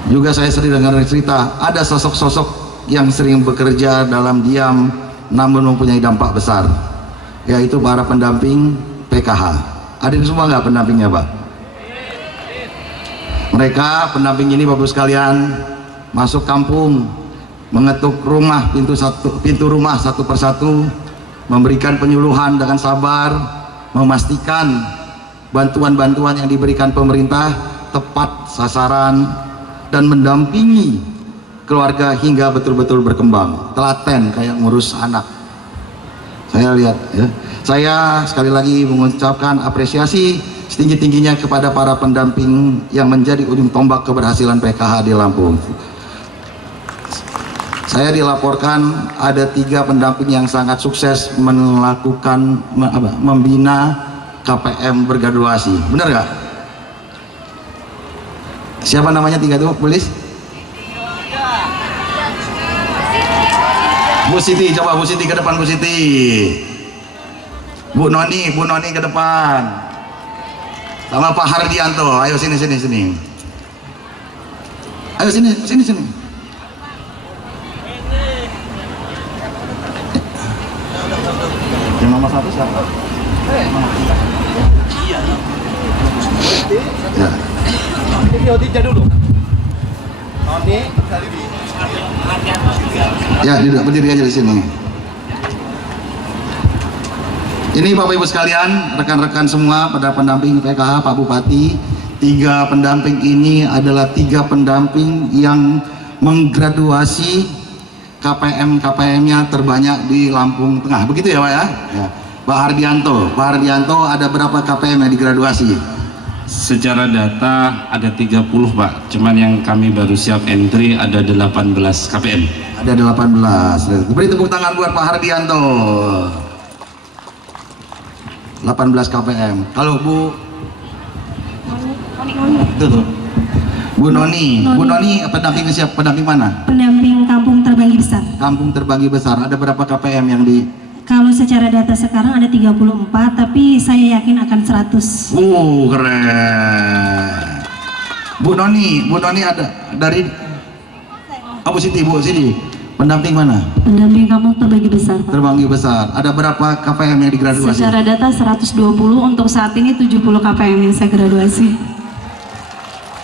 juga saya sering dengar cerita ada sosok-sosok yang sering bekerja dalam diam namun mempunyai dampak besar, yaitu para pendamping PKH. Ada semua nggak pendampingnya Pak? Mereka pendamping ini Bapak sekalian masuk kampung, mengetuk rumah pintu rumah satu persatu, memberikan penyuluhan dengan sabar, memastikan bantuan-bantuan yang diberikan pemerintah tepat sasaran dan mendampingi keluarga hingga betul-betul berkembang. Telaten kayak ngurus anak. Saya lihat ya. Saya sekali lagi mengucapkan apresiasi setinggi-tingginya kepada para pendamping yang menjadi ujung tombak keberhasilan PKH di Lampung. Saya dilaporkan ada 3 pendamping yang sangat sukses melakukan membina KPM bergraduasi. Benar nggak? Siapa namanya 3 itu, Polis? Bu Siti, coba Bu Siti ke depan, Bu Siti. Bu Noni ke depan. Sama Pak Hardianto, ayo sini. Ayo sini. Yang nomor 1 siapa? Ya. Ya, berdiri aja di sini. Ini Bapak Ibu sekalian, rekan-rekan semua pada pendamping PKH Pak Bupati, 3 pendamping ini adalah 3 pendamping yang menggraduasi KPM-nya terbanyak di Lampung Tengah. Begitu ya Pak ya? Ya. Pak Hardianto ada berapa KPM yang digraduasi? Secara data ada 30 Pak, cuman yang kami baru siap entry ada 18 KPM. Ada 18. Beri tepuk tangan buat Pak Hardianto. 18 KPM. Kalau Bu tuh. Bu Noni pendamping siapa? Pendamping mana? Pendamping Kampung Terbanggi Besar. Kampung Terbanggi Besar. Ada berapa KPM yang di? Kalau secara data sekarang ada 34, tapi saya yakin akan 100. Keren. Bu Noni ada dari Bu Siti. Pendamping mana? Pendamping Kampung Terbanggi Besar, Pak. Terbanggi Besar. Ada berapa KPM yang digraduasi? Secara data 120, untuk saat ini 70 KPM yang saya graduasi.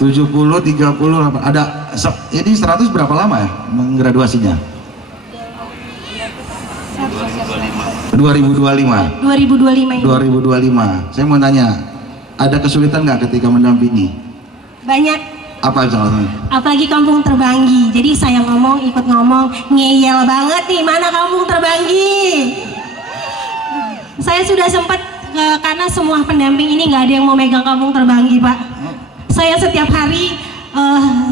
70, 30, ada ini 100 berapa lama ya menggraduasinya? 2025. 2025 ini. 2025. Saya mau tanya, ada kesulitan nggak ketika mendampingi? Banyak. Apa soalnya? Apalagi Kampung Terbanggi. Jadi saya ikut ngomong, ngeyel banget nih, mana Kampung Terbanggi. Saya sudah sempat karena semua pendamping ini nggak ada yang mau megang Kampung Terbanggi, Pak. Saya setiap hari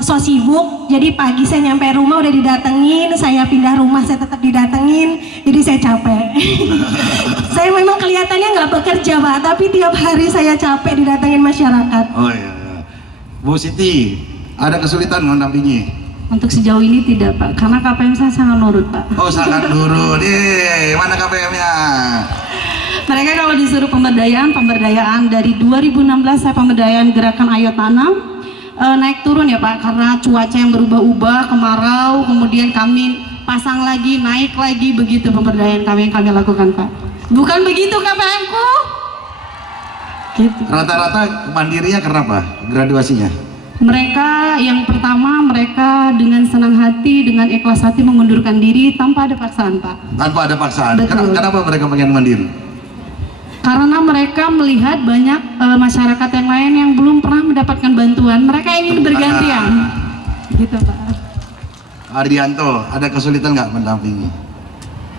so sibuk, jadi pagi saya nyampe rumah udah didatengin, saya pindah rumah saya tetap didatengin, jadi saya capek. Saya memang kelihatannya nggak bekerja Pak, tapi tiap hari saya capek didatengin masyarakat. Oh iya. Bu Siti, ada kesulitan mendampingi? Untuk sejauh ini tidak Pak, karena KPM saya sangat nurut Pak. Oh sangat nurut. Mana KPM-nya? Mereka kalau disuruh pemberdayaan dari 2016 saya pemberdayaan gerakan Ayo Tanam. Naik turun ya Pak, karena cuaca yang berubah-ubah, kemarau, kemudian kami pasang lagi, naik lagi, begitu pemberdayaan kami yang kami lakukan Pak. Bukan begitu KPM-ku? Gitu. Rata-rata mandirinya kenapa graduasinya? Mereka yang pertama, mereka dengan senang hati, dengan ikhlas hati mengundurkan diri tanpa ada paksaan Pak. Tanpa ada paksaan? Betul. Kenapa mereka pengen mandiri? Karena mereka melihat banyak masyarakat yang lain yang belum pernah mendapatkan bantuan, mereka ingin bergantian. Gitu Pak. Ardianto, ada kesulitan nggak mendampingi?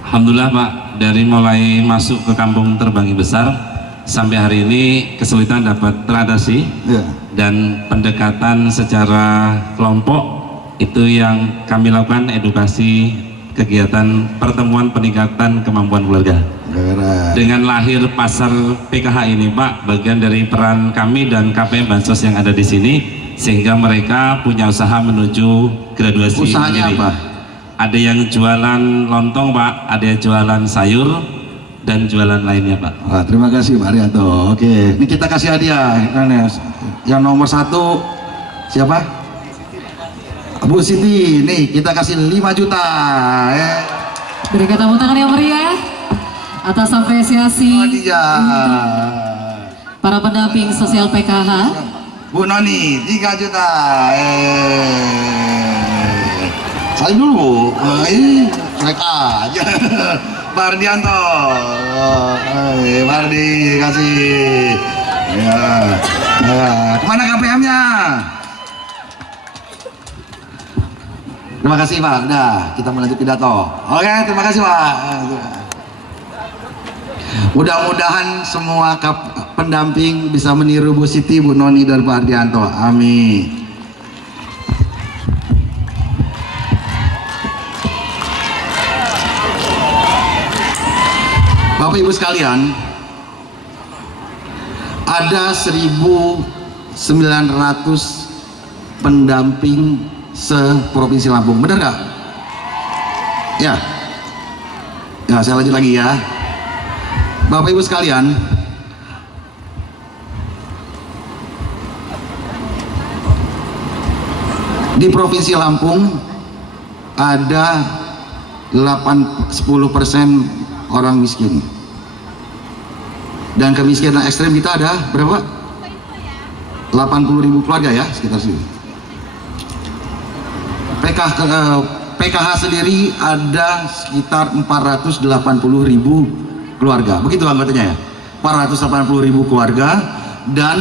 Alhamdulillah Pak, dari mulai masuk ke Kampung Terbanggi Besar sampai hari ini kesulitan dapat teratasi. Ya. Dan pendekatan secara kelompok itu yang kami lakukan, edukasi, kegiatan pertemuan peningkatan kemampuan keluarga. Dengan lahir pasar PKH ini Pak, bagian dari peran kami dan KPM Bansos yang ada di sini, sehingga mereka punya usaha menuju graduasi. Usahanya sendiri. apa? Ada yang jualan lontong Pak, ada yang jualan sayur dan jualan lainnya Pak. Wah, terima kasih Pak Arianto. Oke, ini kita kasih hadiah. Yang nomor 1 siapa? Bu Siti. Nih kita kasih 5 juta. Berikan tepuk tangan yang meriah atas apresiasi Oh, dia. para pendamping sosial PKH. Bu Noni 3 juta. Saling dulu. Naik aja. Pak Ardianto. Pak Ardi kasih. Ya. Kemana KPM-nya? Terima kasih Pak. Udah, kita melanjut pidato. Oke, terima kasih Pak. Mudah-mudahan semua pendamping bisa meniru Bu Siti, Bu Noni, dan Pak Ardianto. Amin. Bapak Ibu sekalian, ada 1.900 pendamping se-Provinsi Lampung, benar nggak? Ya. Ya, saya lanjut lagi ya. Bapak Ibu sekalian, di Provinsi Lampung ada 10% orang miskin, dan kemiskinan ekstrem kita ada berapa? 80.000 keluarga ya, sekitar sini. PKH sendiri ada sekitar 480.000 keluarga, begitu anggotanya ya, 480.000 keluarga, dan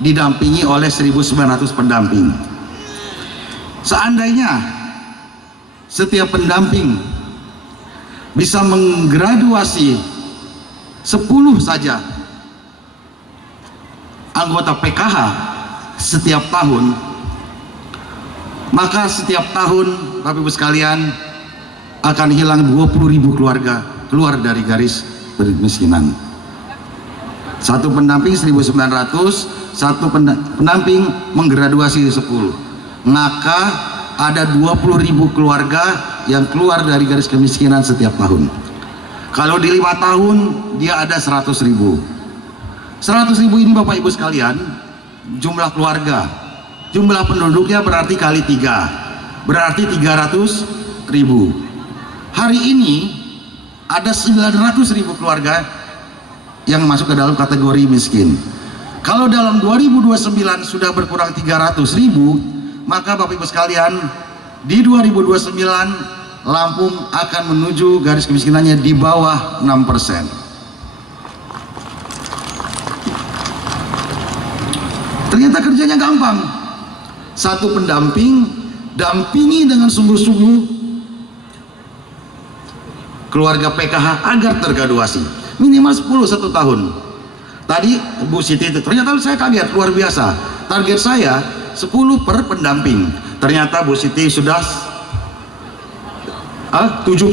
didampingi oleh 1.900 pendamping. Seandainya setiap pendamping bisa menggraduasi 10 saja anggota PKH setiap tahun, maka setiap tahun Bapak Ibu sekalian akan hilang 20.000 keluarga keluar dari garis kemiskinan. Satu pendamping 1.900, satu pendamping menggraduasi 10, maka ada 20.000 keluarga yang keluar dari garis kemiskinan setiap tahun. Kalau di 5 tahun dia ada 100.000. 100.000 ini Bapak Ibu sekalian jumlah keluarga, jumlah penduduknya berarti kali 3, berarti 300.000. Hari ini ada 900.000 keluarga yang masuk ke dalam kategori miskin. Kalau dalam 2029 sudah berkurang 300.000, maka Bapak Ibu sekalian di 2029 Lampung akan menuju garis kemiskinannya di bawah 6%. Ternyata kerjanya gampang. Satu pendamping dampingi dengan sungguh-sungguh keluarga PKH agar tergraduasi minimal 1 tahun. Tadi Bu Siti itu ternyata saya kaget, luar biasa. Target saya 10 per pendamping. Ternyata Bu Siti sudah 70,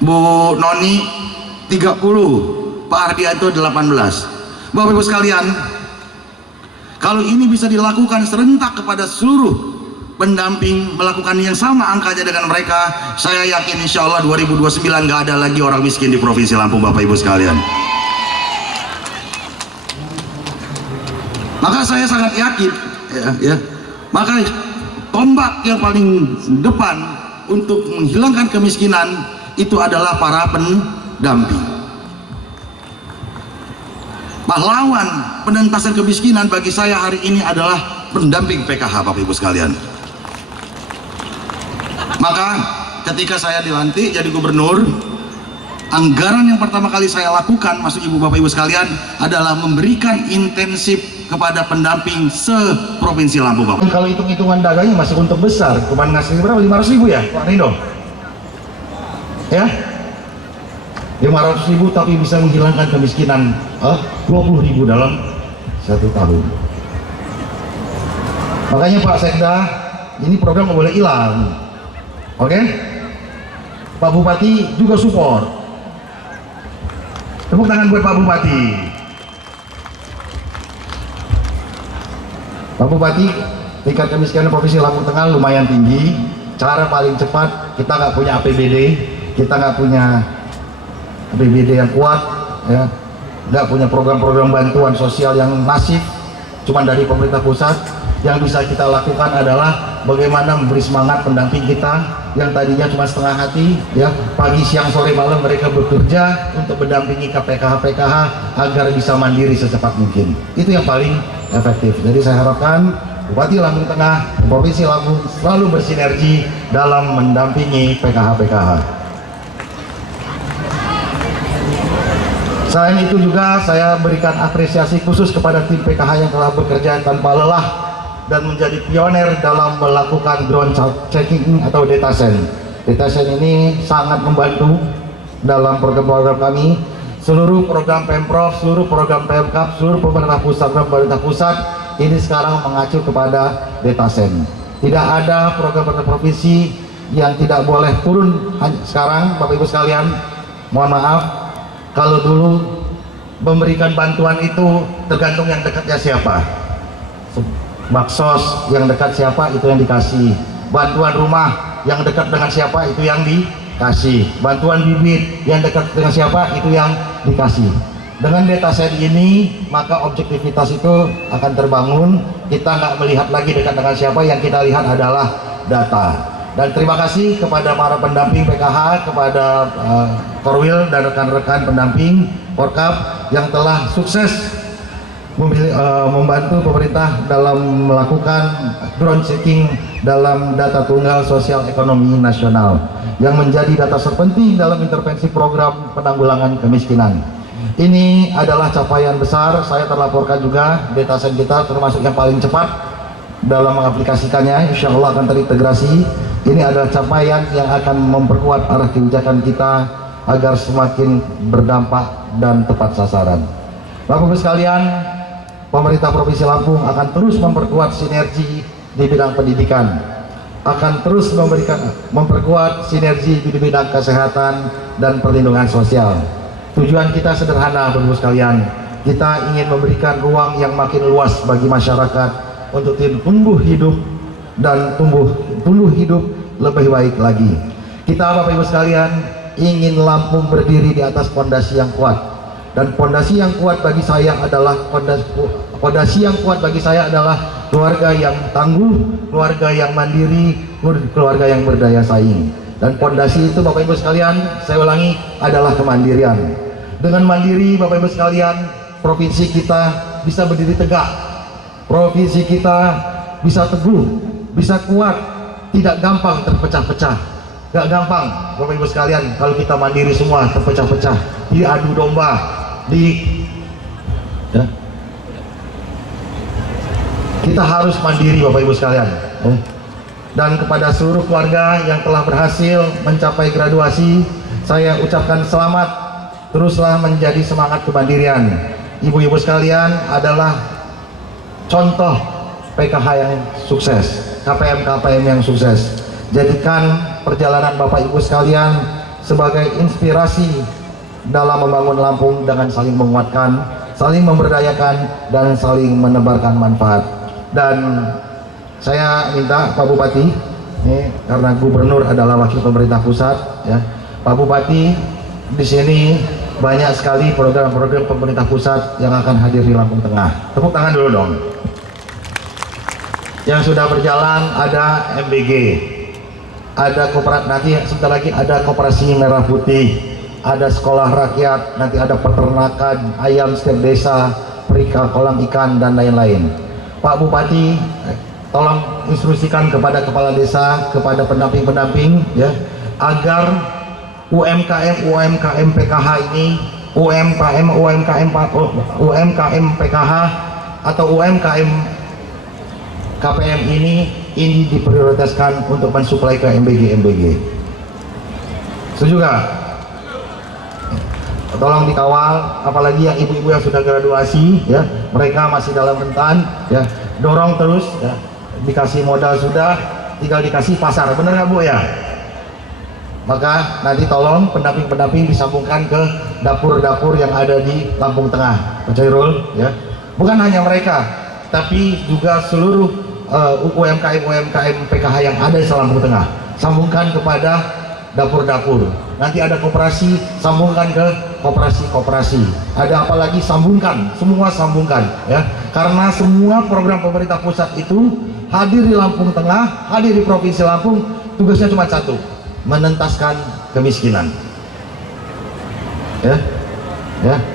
Bu Noni 30, Pak Ardianto 18. Bapak Ibu sekalian, kalau ini bisa dilakukan serentak kepada seluruh pendamping melakukan yang sama angkanya dengan mereka, saya yakin insya Allah 2029 nggak ada lagi orang miskin di Provinsi Lampung, Bapak Ibu sekalian. Maka saya sangat yakin, maka tombak yang paling depan untuk menghilangkan kemiskinan itu adalah para pendamping. Pahlawan penentasan kemiskinan bagi saya hari ini adalah pendamping PKH, Bapak Ibu sekalian. Maka ketika saya dilantik jadi gubernur, anggaran yang pertama kali saya lakukan, masuk Ibu Bapak Ibu sekalian, adalah memberikan intensif kepada pendamping se-Provinsi Lampung, Bapak. Kalau hitung-hitungan dagangnya masih untung besar, cuma ngasih berapa? 500.000 ya, Pak Rindo? Ya? 500.000 tapi bisa menghilangkan kemiskinan 20.000 dalam 1 tahun. Makanya Pak Sekda, ini program nggak boleh hilang. Oke? Pak Bupati juga support. Tepuk tangan buat Pak Bupati. Pak Bupati, tingkat kemiskinan Provinsi Lampung Tengah lumayan tinggi. Cara paling cepat, kita nggak punya APBD, kita nggak punya APBD yang kuat, ya, nggak punya program-program bantuan sosial yang masif, cuma dari pemerintah pusat. Yang bisa kita lakukan adalah bagaimana memberi semangat pendamping kita yang tadinya cuma setengah hati, ya, pagi, siang, sore, malam mereka bekerja untuk mendampingi PKH agar bisa mandiri secepat mungkin. Itu yang paling efektif. Jadi saya harapkan Bupati Lampung Tengah, Provinsi Lampung selalu bersinergi dalam mendampingi PKH. Selain itu juga saya berikan apresiasi khusus kepada tim PKH yang telah bekerja tanpa lelah dan menjadi pionir dalam melakukan drone checking atau detasen. Detasen ini sangat membantu dalam program-program kami. Seluruh program Pemprov, seluruh program Pemkab, seluruh pemerintah pusat ini sekarang mengacu kepada detasen. Tidak ada program provinsi yang tidak boleh turun sekarang, Bapak Ibu sekalian. Mohon maaf, kalau dulu memberikan bantuan itu tergantung yang dekatnya siapa. Baksos yang dekat siapa itu yang dikasih. Bantuan rumah yang dekat dengan siapa itu yang dikasih. Bantuan bibit yang dekat dengan siapa itu yang dikasih. Dengan dataset ini maka objektivitas itu akan terbangun. Kita nggak melihat lagi dekat dengan siapa, yang kita lihat adalah data. Dan terima kasih kepada para pendamping PKH, kepada Korwil dan rekan-rekan pendamping Porkap yang telah sukses membantu pemerintah dalam melakukan ground checking dalam data tunggal sosial ekonomi nasional yang menjadi data terpenting dalam intervensi program penanggulangan kemiskinan. Ini adalah capaian besar. Saya terlaporkan juga data set kita termasuk yang paling cepat dalam mengaplikasikannya, insya Allah akan terintegrasi. Ini adalah capaian yang akan memperkuat arah kebijakan kita agar semakin berdampak dan tepat sasaran. Bapak-Ibu sekalian, pemerintah Provinsi Lampung akan terus memperkuat sinergi di bidang pendidikan, akan terus memperkuat sinergi di bidang kesehatan dan perlindungan sosial. Tujuan kita sederhana, Bapak-Ibu sekalian, kita ingin memberikan ruang yang makin luas bagi masyarakat untuk tumbuh hidup dan tumbuh hidup lebih baik lagi. Kita, Bapak-Ibu sekalian, ingin Lampung berdiri di atas fondasi yang kuat, dan fondasi yang kuat bagi saya adalah keluarga yang tangguh, keluarga yang mandiri, keluarga yang berdaya saing. Dan fondasi itu, Bapak-Ibu sekalian, saya ulangi, adalah kemandirian. Dengan mandiri, Bapak-Ibu sekalian, provinsi kita bisa berdiri tegak, provinsi kita bisa teguh, bisa kuat, tidak gampang terpecah-pecah. Gak gampang, Bapak-Ibu sekalian, kalau kita mandiri semua terpecah-pecah, diadu domba, kita harus mandiri, Bapak-Ibu sekalian. Dan kepada seluruh keluarga yang telah berhasil mencapai graduasi, saya ucapkan selamat. Teruslah menjadi semangat kemandirian. Ibu-ibu sekalian adalah contoh PKH yang sukses, KPM yang sukses. Jadikan perjalanan Bapak Ibu sekalian sebagai inspirasi dalam membangun Lampung dengan saling menguatkan, saling memberdayakan, dan saling menebarkan manfaat. Dan saya minta Pak Bupati, karena Gubernur adalah wakil pemerintah pusat, ya, Pak Bupati, di sini banyak sekali program-program pemerintah pusat yang akan hadir di Lampung Tengah. Tepuk tangan dulu dong. Yang sudah berjalan ada MBG, ada koperasi, nanti sebentar lagi ada koperasi merah putih, ada sekolah rakyat, nanti ada peternakan ayam setiap desa, perika kolam ikan, dan lain-lain. Pak Bupati, tolong instruksikan kepada kepala desa, kepada pendamping-pendamping, ya, agar UMKM PKH ini, UMKM PKH atau UMKM KPM ini diprioritaskan untuk mensuplai ke MBG. Setuju nggak? Tolong dikawal, apalagi yang ibu-ibu yang sudah graduasi, ya, mereka masih dalam rentan, ya, dorong terus, ya, dikasih modal sudah, tinggal dikasih pasar, bener nggak Bu ya? Maka nanti tolong pendamping-pendamping disambungkan ke dapur-dapur yang ada di Lampung Tengah, Pak Cairul, ya. Bukan hanya mereka, tapi juga seluruh UMKM PKH yang ada di Lampung Tengah, sambungkan kepada dapur-dapur. Nanti ada koperasi, sambungkan ke koperasi. Ada apa lagi, sambungkan, semua sambungkan, ya. Karena semua program pemerintah pusat itu hadir di Lampung Tengah, hadir di Provinsi Lampung, tugasnya cuma satu, menentaskan kemiskinan, ya.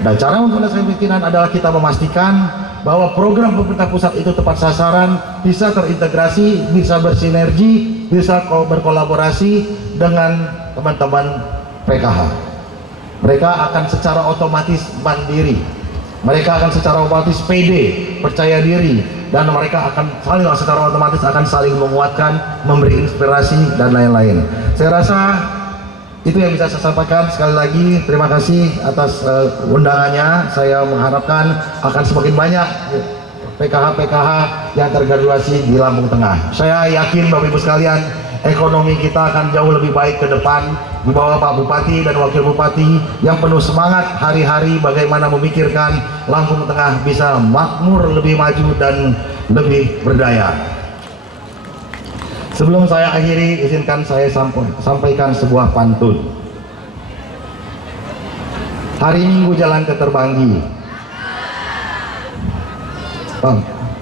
Dan cara menentaskan kemiskinan adalah kita memastikan bahwa program pemerintah pusat itu tepat sasaran, bisa terintegrasi, bisa bersinergi, bisa berkolaborasi dengan teman-teman PKH. Mereka akan secara otomatis mandiri, mereka akan secara otomatis pede, percaya diri, dan mereka akan secara otomatis akan saling menguatkan, memberi inspirasi, dan lain-lain. Saya rasa itu yang bisa saya sampaikan. Sekali lagi terima kasih atas undangannya. Saya mengharapkan akan semakin banyak PKH yang tergraduasi di Lampung Tengah. Saya yakin Bapak Ibu sekalian, ekonomi kita akan jauh lebih baik ke depan di bawah Pak Bupati dan Wakil Bupati yang penuh semangat hari-hari bagaimana memikirkan Lampung Tengah bisa makmur, lebih maju, dan lebih berdaya. Sebelum saya akhiri, izinkan saya sampaikan sebuah pantun. Hari Minggu jalan ke Terbanggi,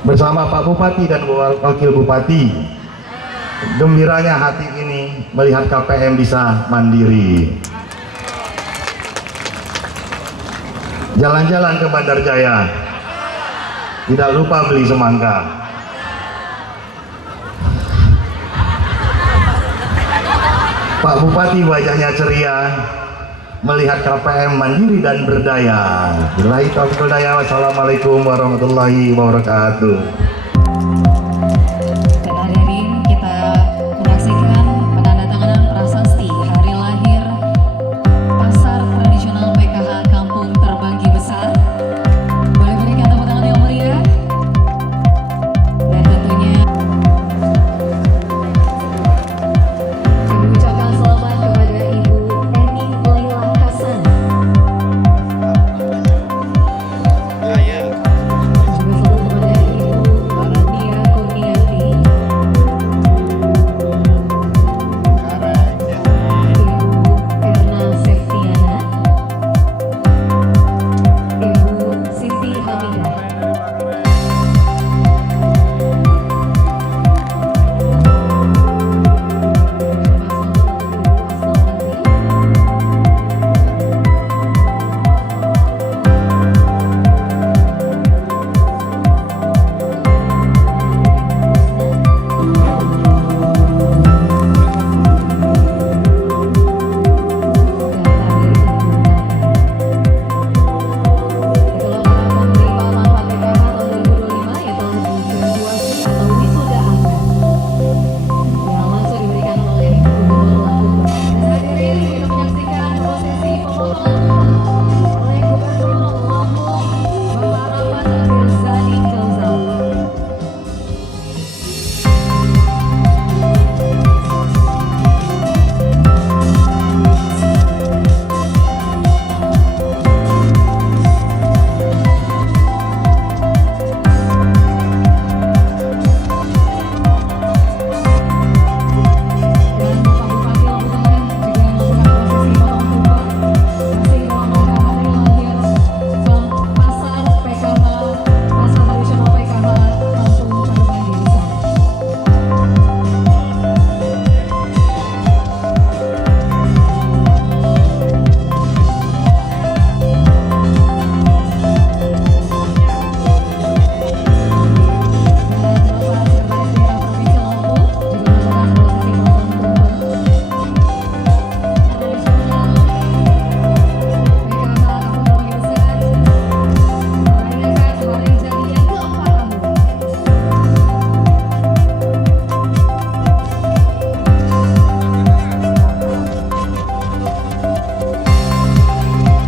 bersama Pak Bupati dan Wakil Bupati. Gembiranya hati ini melihat KPM bisa mandiri. Jalan-jalan ke Bandarjaya, Tidak lupa beli semangka. Pak Bupati wajahnya ceria melihat KPM mandiri dan berdaya. Billahi taufiq wal hidayah. Wassalamualaikum warahmatullahi wabarakatuh. Dan hadirin, kita menyaksikan penandatanganan prasasti hari lahir Pasar Tradisional PKH Kampung Terbanggi Besar. Boleh berikan tepuk tangan yang meriah. Dan tentunya kami ucapkan selamat kepada Ibu Eni Laila Hasan. Juga selamat kepada Ibu Arania Kurniati, Ibu Erna Septiana, Ibu Siti Hamidah.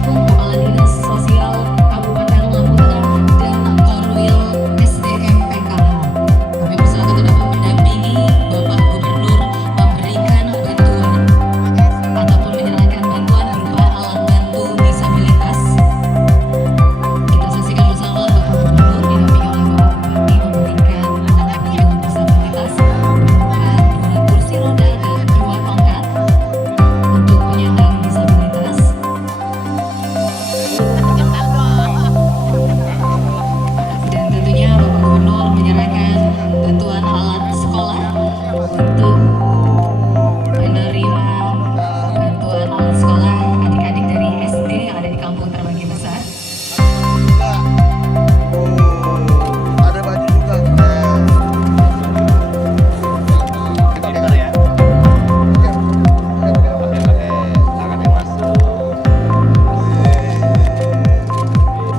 Kepala Dinas Sosial Kabupaten Lampung Tengah dan Korwil SDM PKH. Kami persilakan untuk dapat mendampingi Bapak Gubernur memberikan bantuan ataupun menyerahkan bantuan berupa alat bantu disabilitas. Kita saksikan bersama Bapak Gubernur didampingi oleh Bapak Bupati memberikan alat bantu disabilitas berupa 2 kursi roda dan 2 tongkat untuk penyandang disabilitas. Dan tentunya Bapak Gubernur menyerahkan bantuan alat sekolah untuk menerima bantuan alat sekolah adik-adik dari SD yang ada di Kampung Terbanggi Besar. Ada baju juga.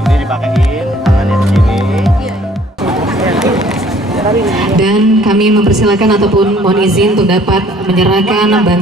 Ini dipakein tangannya begini. Dan kami mempersilakan ataupun mohon izin untuk dapat menyerahkan bantuan